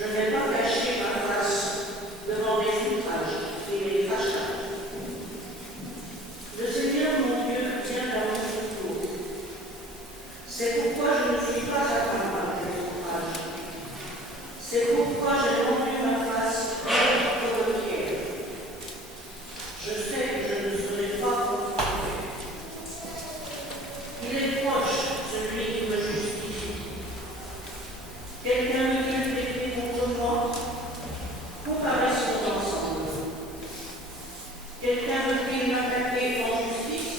Je ne vais pas cacher ma face devant les outrages et les crachats. Le Seigneur, mon Dieu, vient à mon secours. C'est pourquoi je ne suis pas atteint par les outrages. C'est pourquoi j'ai rendu ma face porte de pierre. Je sais que je ne serai pas contrôlé. Il est proche, celui qui me justifie. Quelqu'un me vient plaider contre moi, comparez son ensemble. Quelqu'un me vient m'attaquer en justice,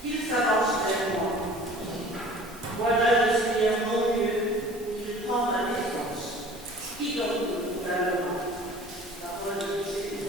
qu'il s'avance vers moi. Voilà le Seigneur mon Dieu, il prend ma défense. Qui donc le gouvernement? Parole du Seigneur.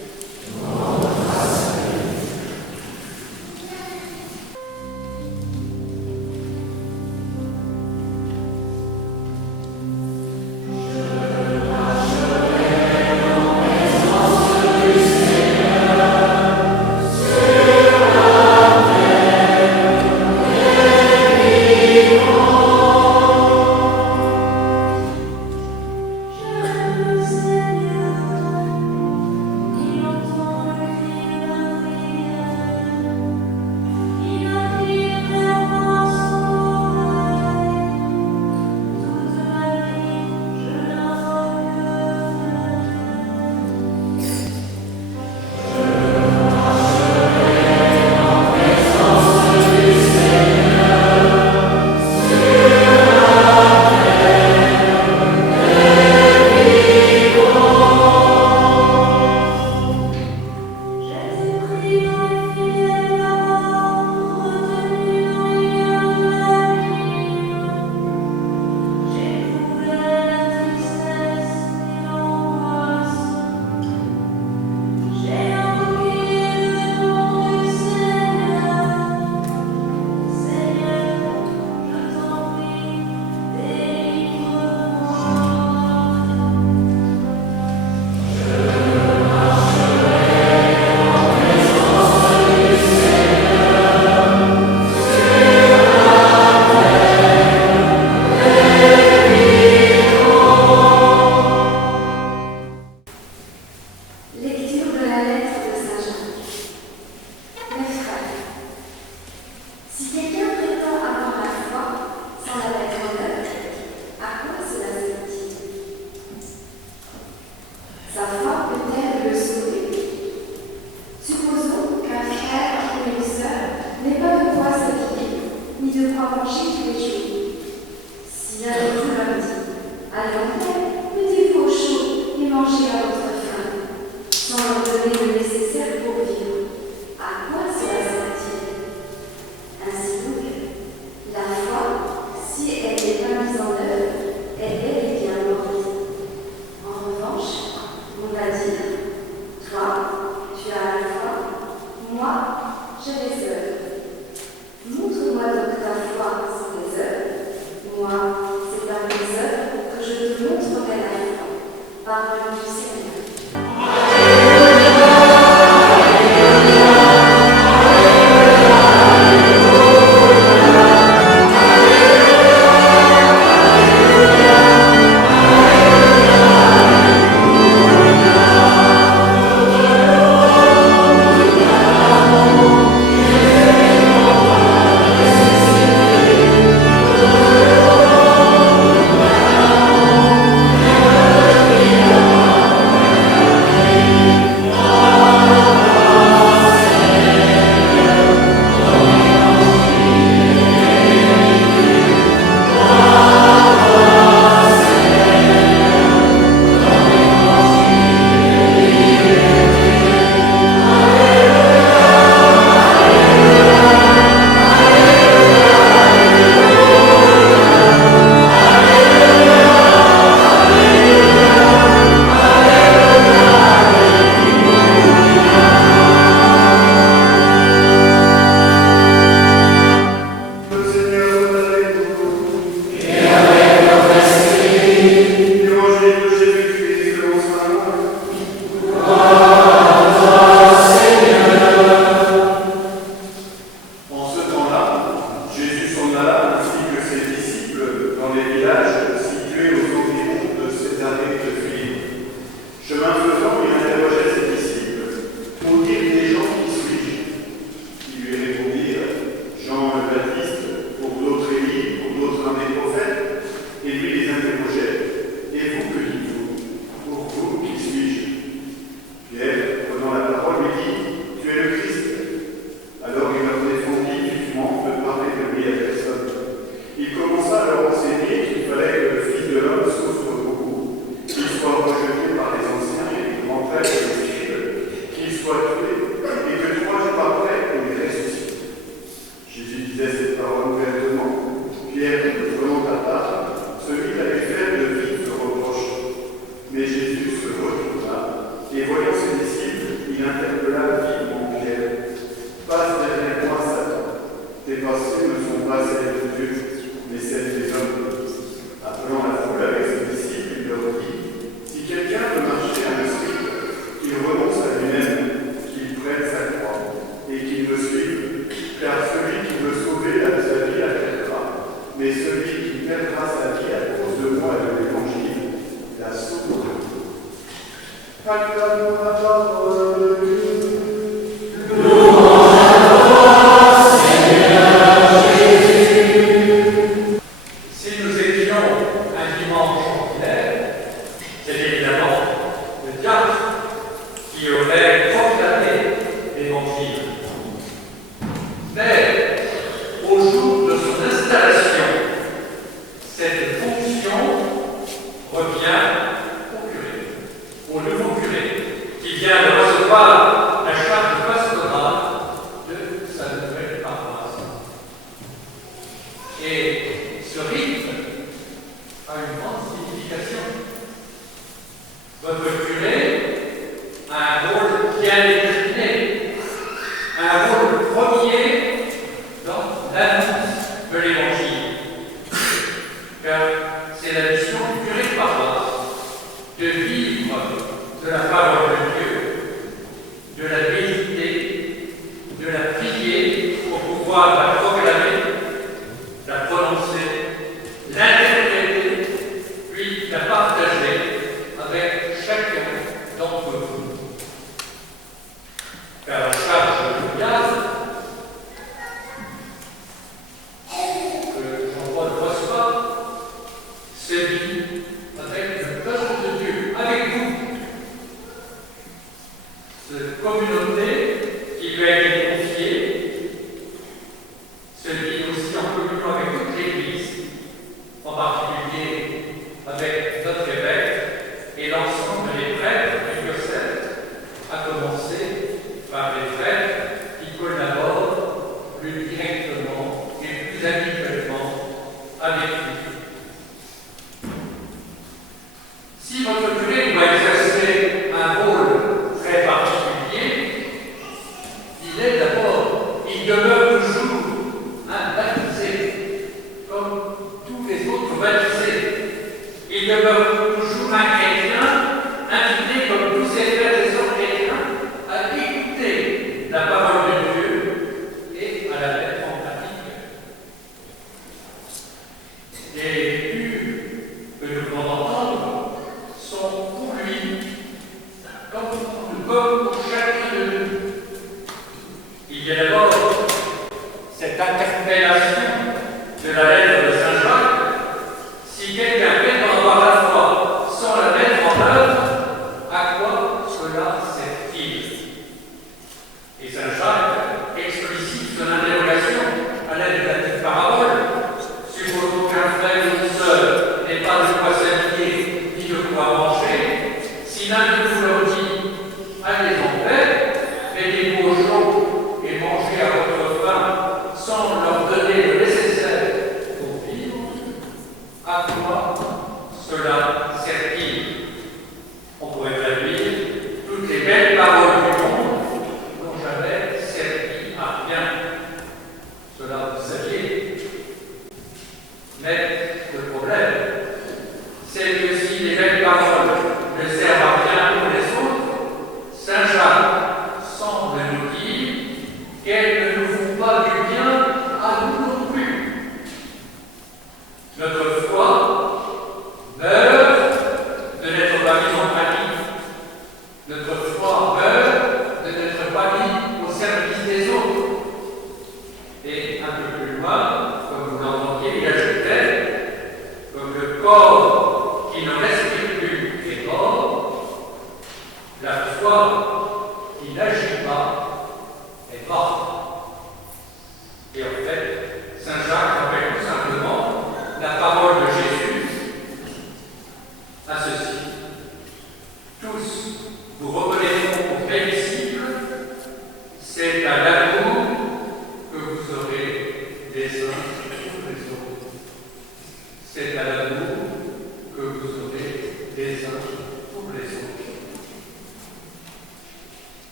s'en alla ainsi que ses disciples dans les villages situés aux environs de cet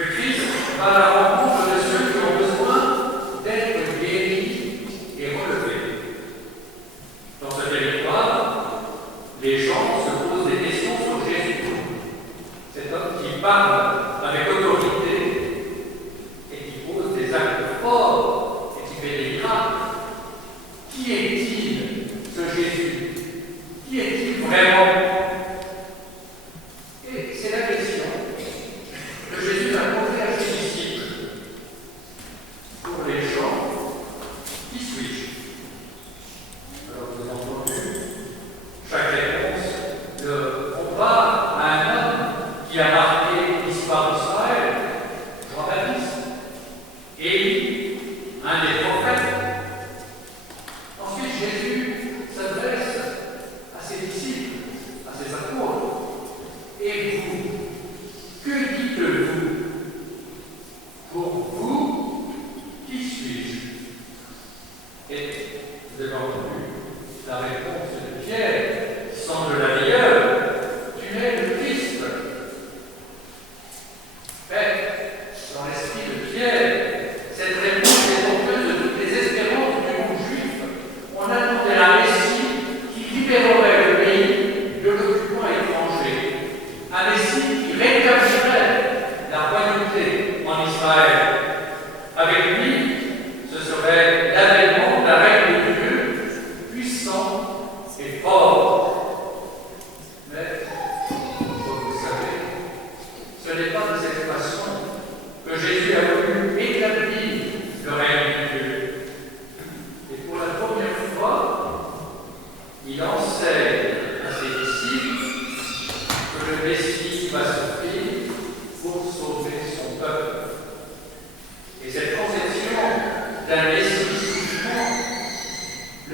Le Christ va à la rencontre de ceux ce n'est pas de cette façon que Jésus a voulu établir le règne de Dieu. Et pour la première fois, il enseigne à ses disciples que le Messie va souffrir pour sauver son peuple. Et cette conception d'un Messie souffrant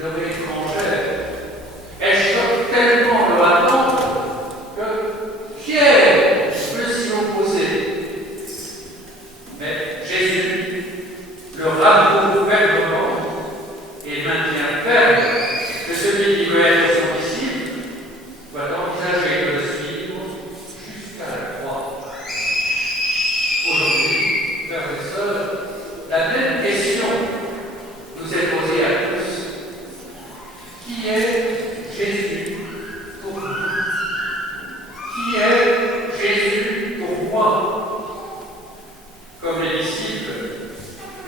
leur est étrangère. Elle choque tellement leur attente que Pierre peut s'y opposer. Mais Jésus le rabatte fermement et maintient ferme que celui qui veut être son disciple doit envisager de le suivre jusqu'à la croix. Aujourd'hui, frères et sœurs, la même question nous est posée à tous. Qui est Jésus pour nous? Qui est Jésus pour moi? Comme les disciples,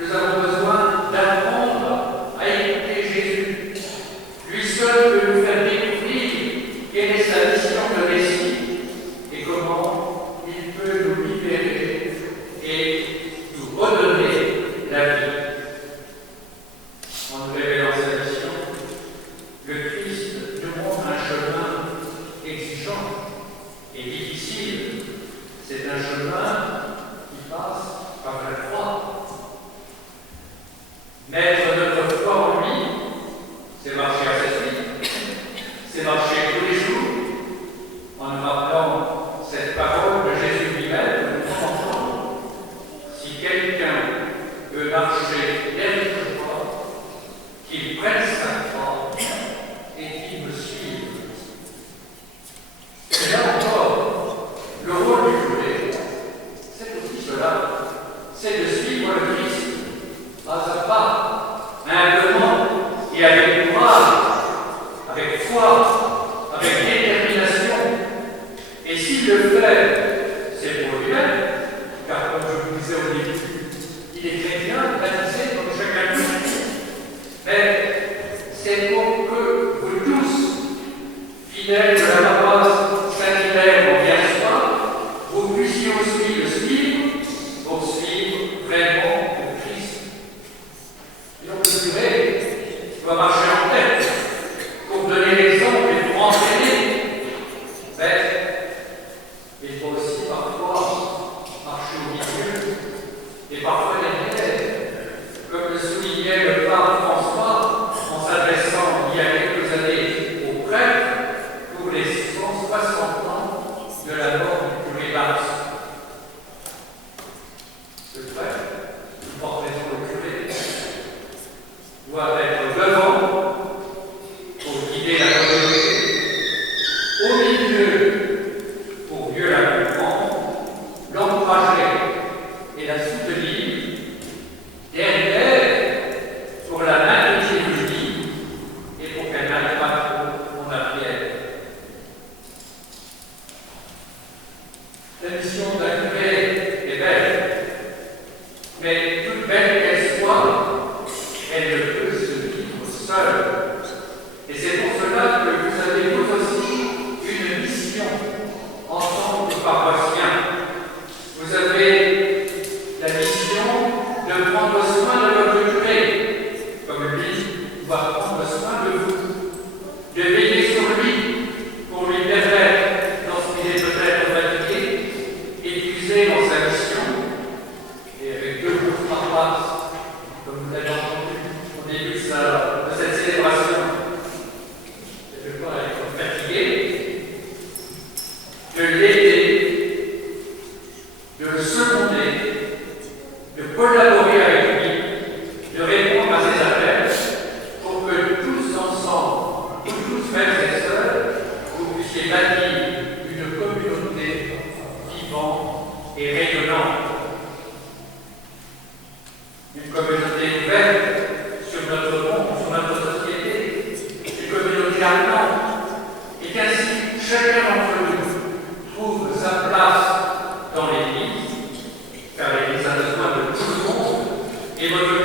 nous avons besoin d'apprendre à écouter Jésus. Lui seul peut nous faire découvrir quelle est sa mission de Messie et comment il peut nous libérer et nous redonner la vie. En nous révélant sa mission, le Christ nous montre un chemin exigeant et difficile. C'est un chemin qui passe par la croix. Mettre notre foi en lui, c'est marcher à sa suite, c'est marcher tous les jours, en nous rappelant cette parole de Jésus lui-même que nous entendons. Si quelqu'un veut marcher derrière moi, qu'il prenne sa croix et qu'il me suive. Et là encore, le rôle du curé, c'est aussi cela, c'est de suivre le Christ pas à pas, humblement et avec courage, avec foi, avec détermination. Et s'il le fait, c'est pour lui-même, car comme je vous disais au début, il est chrétien, baptisé comme chacun de nous. Mais c'est pour que vous tous, fidèles de la paroisse Saint-Hilaire en Biensoir, vous puissiez aussi le suivre pour suivre vraiment le Christ. Et donc le curé doit marcher en tête pour donner l'exemple et pour entraîner. Mais il faut aussi parfois marcher au milieu et parfois derrière, comme le soulignait le pape François en s'adressant il y a quelques années aux prêtres pour les 160 ans de la mort du curé d'Ars. Ce prêtre, nous portons le curé, doit être devant pour guider la communauté, au milieu pour mieux la comprendre, l'encourager et la soutenir, derrière pour la maintenir de vie et pour qu'elle n'aille pas trop en arrière. La mission d'un curé est belle, mais toute belle qu'elle soit, elle ne peut se vivre seule. Et c'est pour cela que vous avez vous aussi une mission en tant que paroissien. Vous avez la mission de prendre soin de votre curé, comme lui va prendre soin de vous, de veiller sur lui pour lui permettre, lorsqu'il est peut-être fatigué, épuisé dans sa mission, et avec 2 jours par passe, comme vous l'avez entendu au début de cette célébration, je crois être fatigué, de l'aider, de le seconder, de collaborer avec lui, de répondre à ses appels, pour que tous ensemble, tous frères et sœurs, vous puissiez bâtir une communauté vivante et rayonnante. Une communauté ouverte sur notre monde, sur notre société, une communauté ardente, et qu'ainsi chacun d'entre nous trouve sa place dans l'Église, car l'Église a besoin de tout le monde, et votre